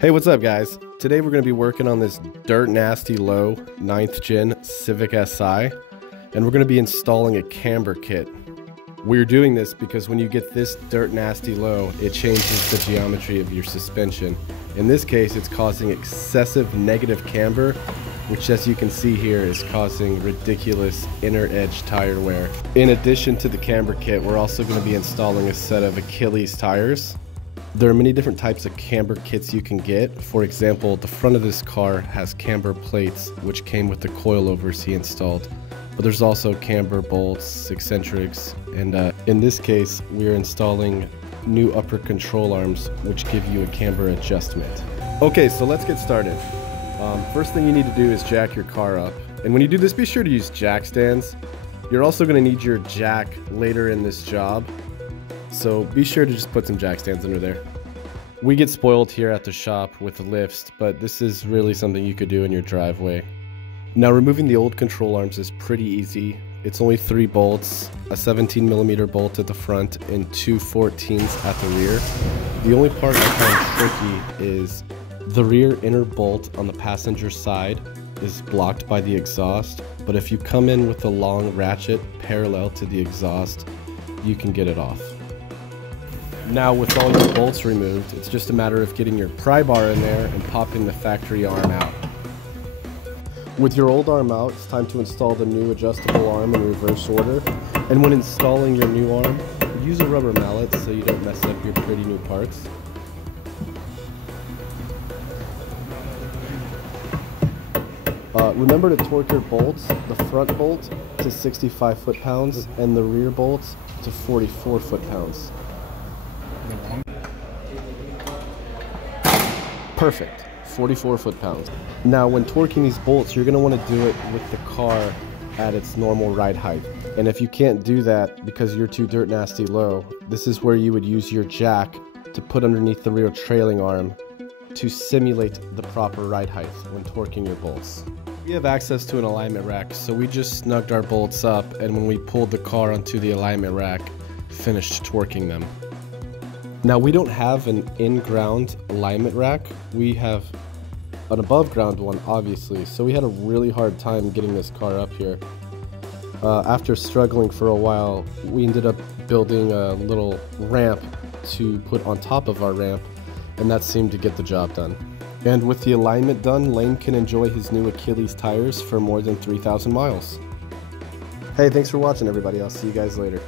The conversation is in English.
Hey, what's up guys? Today we're going to be working on this dirt nasty low 9th Gen Civic SI, and we're going to be installing a camber kit. We're doing this because when you get this dirt nasty low, it changes the geometry of your suspension. In this case, it's causing excessive negative camber, which as you can see here is causing ridiculous inner edge tire wear. In addition to the camber kit, we're also going to be installing a set of Achilles tires. There are many different types of camber kits you can get. For example, the front of this car has camber plates, which came with the coilovers he installed. But there's also camber bolts, eccentrics, and in this case, we are installing new upper control arms, which give you a camber adjustment. Okay, so let's get started. First thing you need to do is jack your car up. And when you do this, be sure to use jack stands. You're also going to need your jack later in this job, so be sure to just put some jack stands under there. We get spoiled here at the shop with the lifts, but this is really something you could do in your driveway. Now, removing the old control arms is pretty easy. It's only 3 bolts, a 17mm bolt at the front and 2 14s at the rear. The only part I found tricky is the rear inner bolt on the passenger side is blocked by the exhaust, but if you come in with a long ratchet parallel to the exhaust, you can get it off. Now, with all your bolts removed, it's just a matter of getting your pry bar in there and popping the factory arm out. With your old arm out, it's time to install the new adjustable arm in reverse order. And when installing your new arm, use a rubber mallet so you don't mess up your pretty new parts. Remember to torque your bolts, the front bolt to 65 foot-pounds and the rear bolts to 44 foot-pounds. Perfect, 44 foot-pounds. Now, when torquing these bolts, you're going to want to do it with the car at its normal ride height. And if you can't do that because you're too dirt nasty low, this is where you would use your jack to put underneath the rear trailing arm to simulate the proper ride height when torquing your bolts. We have access to an alignment rack, so we just snugged our bolts up, and when we pulled the car onto the alignment rack, finished torquing them. Now, we don't have an in-ground alignment rack. We have an above-ground one, obviously, so we had a really hard time getting this car up here. After struggling for a while, we ended up building a little ramp to put on top of our ramp, and that seemed to get the job done. And with the alignment done, Lane can enjoy his new Achilles tires for more than 3,000 miles. Hey, thanks for watching, everybody. I'll see you guys later.